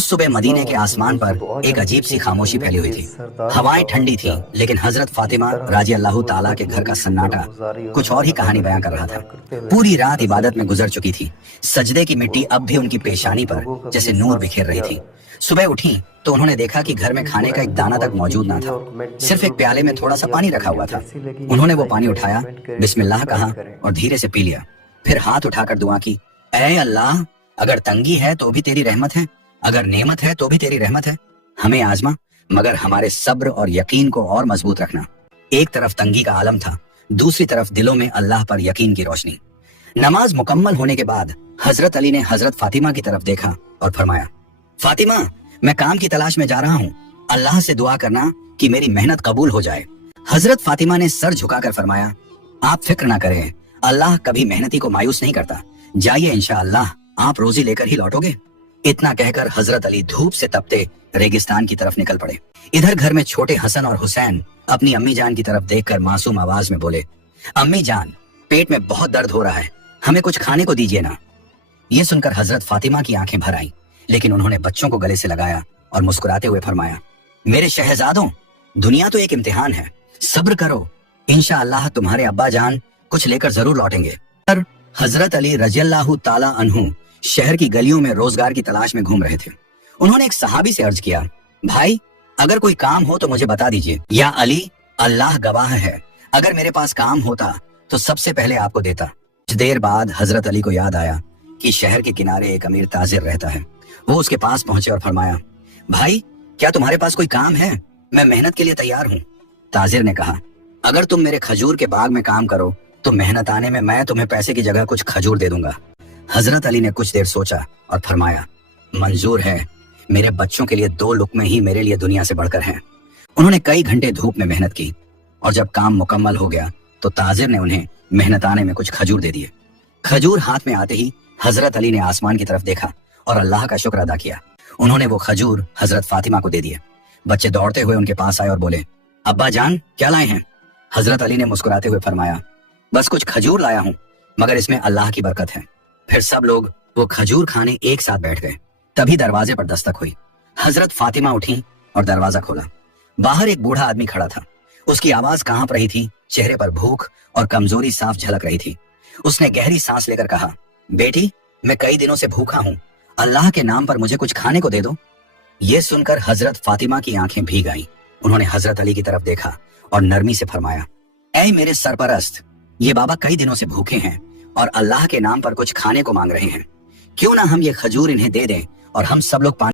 اس صبح مدینے کے آسمان پر ایک عجیب سی خاموشی پھیلی ہوئی تھی. ہوائیں ٹھنڈی تھی لیکن حضرت فاطمہ رضی اللہ تعالیٰ کے گھر کا سناٹا کچھ اور ہی کہانی بیان کر رہا تھا. پوری رات عبادت میں گزر چکی تھی. سجدے کی مٹی اب بھی ان کی پیشانی پر جیسے نور بکھیر رہی تھی. صبح اٹھی تو انہوں نے دیکھا کہ گھر میں کھانے کا ایک دانہ تک موجود نہ تھا. صرف ایک پیالے میں تھوڑا سا پانی رکھا ہوا تھا. انہوں نے وہ پانی اٹھایا, بسم اللہ کہا اور دھیرے سے پی لیا. پھر ہاتھ اٹھا کر دعا کی, اے اللہ, اگر تنگی ہے تو بھی تیری رحمت ہے, اگر نعمت ہے تو بھی تیری رحمت ہے. ہمیں آزما مگر ہمارے صبر اور یقین کو اور مضبوط رکھنا. ایک طرف تنگی کا عالم تھا, دوسری طرف دلوں میں اللہ پر یقین کی روشنی. نماز مکمل ہونے کے بعد حضرت علی نے حضرت فاطمہ کی طرف دیکھا اور فرمایا, فاطمہ, میں کام کی تلاش میں جا رہا ہوں, اللہ سے دعا کرنا کہ میری محنت قبول ہو جائے. حضرت فاطمہ نے سر جھکا کر فرمایا, آپ فکر نہ کریں, اللہ کبھی محنتی کو مایوس نہیں کرتا. جائیے, انشاءاللہ آپ روزی لے کر ہی لوٹو گے. اتنا کہہ کر حضرت علی دھوپ سے تپتے ریگستان کی طرف نکل پڑے. ادھر گھر میں چھوٹے حسن اور حسین اپنی امی جان کی طرف دیکھ کر معصوم آواز میں بولے, امی جان, پیٹ میں بہت درد ہو رہا ہے, ہمیں کچھ کھانے کو دیجیے نا. یہ سن کر حضرت فاطمہ کی آنکھیں بھر آئیں, لیکن انہوں نے بچوں کو گلے سے لگایا اور مسکراتے ہوئے فرمایا, میرے شہزادوں, دنیا تو ایک امتحان ہے, صبر کرو, انشاءاللہ تمہارے ابا جان کچھ لے کر ضرور لوٹیں گے. حضرت علی رضی اللہ تعالیٰ عنہ شہر کی گلیوں میں روزگار کی تلاش میں گھوم رہے تھے. انہوں نے ایک صحابی سے عرض کیا, بھائی, اگر کوئی کام ہو تو مجھے بتا دیجیے. یا علی, اللہ گواہ ہے, اگر میرے پاس کام ہوتا تو سب سے پہلے آپ کو دیتا. کچھ دیر بعد حضرت علی کو یاد آیا کہ شہر کے کنارے ایک امیر تاجر رہتا ہے. وہ اس کے پاس پہنچے اور فرمایا, بھائی, کیا تمہارے پاس کوئی کام ہے؟ میں محنت کے لیے تیار ہوں. تاجر نے کہا, اگر تم میرے کھجور کے باغ میں کام کرو تو محنت آنے میں تمہیں پیسے کی جگہ کچھ کھجور دے دوں گا. حضرت علی نے کچھ دیر سوچا اور فرمایا, منظور ہے, میرے بچوں کے لیے 2 لقمے ہی میرے لیے دنیا سے بڑھ کر ہیں. انہوں نے کئی گھنٹے دھوپ میں محنت کی اور جب کام مکمل ہو گیا تو تاجر نے انہیں محنت آنے میں کچھ کھجور دے دیے. کھجور ہاتھ میں آتے ہی حضرت علی نے آسمان کی طرف دیکھا اور اللہ کا شکر ادا کیا. انہوں نے وہ کھجور حضرت فاطمہ کو دے دیے. بچے دوڑتے ہوئے ان کے پاس آئے اور بولے, ابا جان, کیا لائے ہیں؟ حضرت علی نے مسکراتے ہوئے فرمایا, بس کچھ کھجور لایا ہوں, مگر اس میں اللہ کی برکت ہے. پھر سب لوگ وہ کھجور کھانے ایک ساتھ بیٹھ گئے. تبھی دروازے پر دستک ہوئی. حضرت فاطمہ اٹھیں اور دروازہ کھولا. باہر ایک بوڑھا آدمی کھڑا تھا. اس کی آواز کانپ رہی تھی, چہرے پر بھوک اور کمزوری صاف جھلک رہی تھی. اس نے گہری سانس لے کر کہا, بیٹی, میں کئی دنوں سے بھوکا ہوں, اللہ کے نام پر مجھے کچھ کھانے کو دے دو. یہ سن کر حضرت فاطمہ کی آنکھیں بھیگ آئیں. انہوں نے حضرت علی کی طرف دیکھا اور نرمی سے فرمایا, اے میرے سرپرست, یہ بابا کئی دنوں سے بھوکے ہیں اور اللہ کے نام پر کچھ کھانے کو مانگ رہے ہیں. کیوں نہ ہم یہ کھجور انہیں دے دیں اور ہم سب لوگ پانی